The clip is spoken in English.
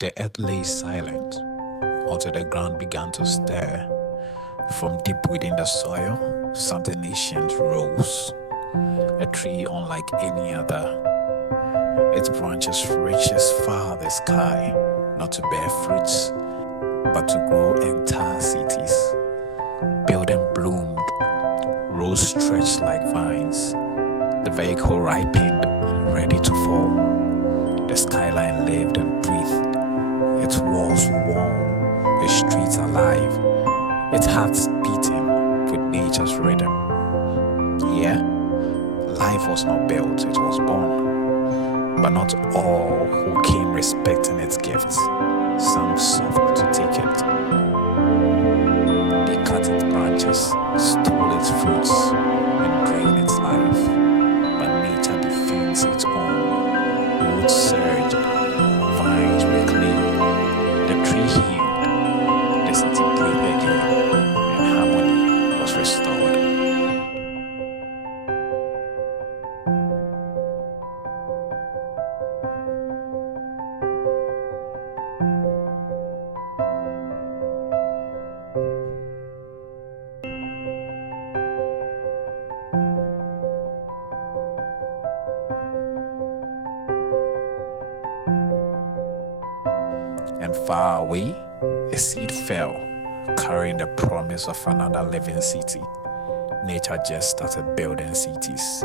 The earth lay silent until the ground began to stir. From deep within the soil, something ancient rose, a tree unlike any other. Its branches reached as far the sky, not to bear fruits, but to grow entire cities. Building bloomed, rose stretched like vines. The vehicle ripened, ready to fall. The skyline lived and breathed, its walls warm, its streets alive, its hearts beating with nature's rhythm. Yeah, life was not built, it was born. But not all who came respecting its gifts. Some sought to take it. They cut its branches, stole its fruits, and drained its life. But nature defends its own. Roots surged, vines reclaimed, the tree healed, the city breathed again, and harmony was restored. And far away, a seed fell, carrying the promise of another living city. Nature just started building cities.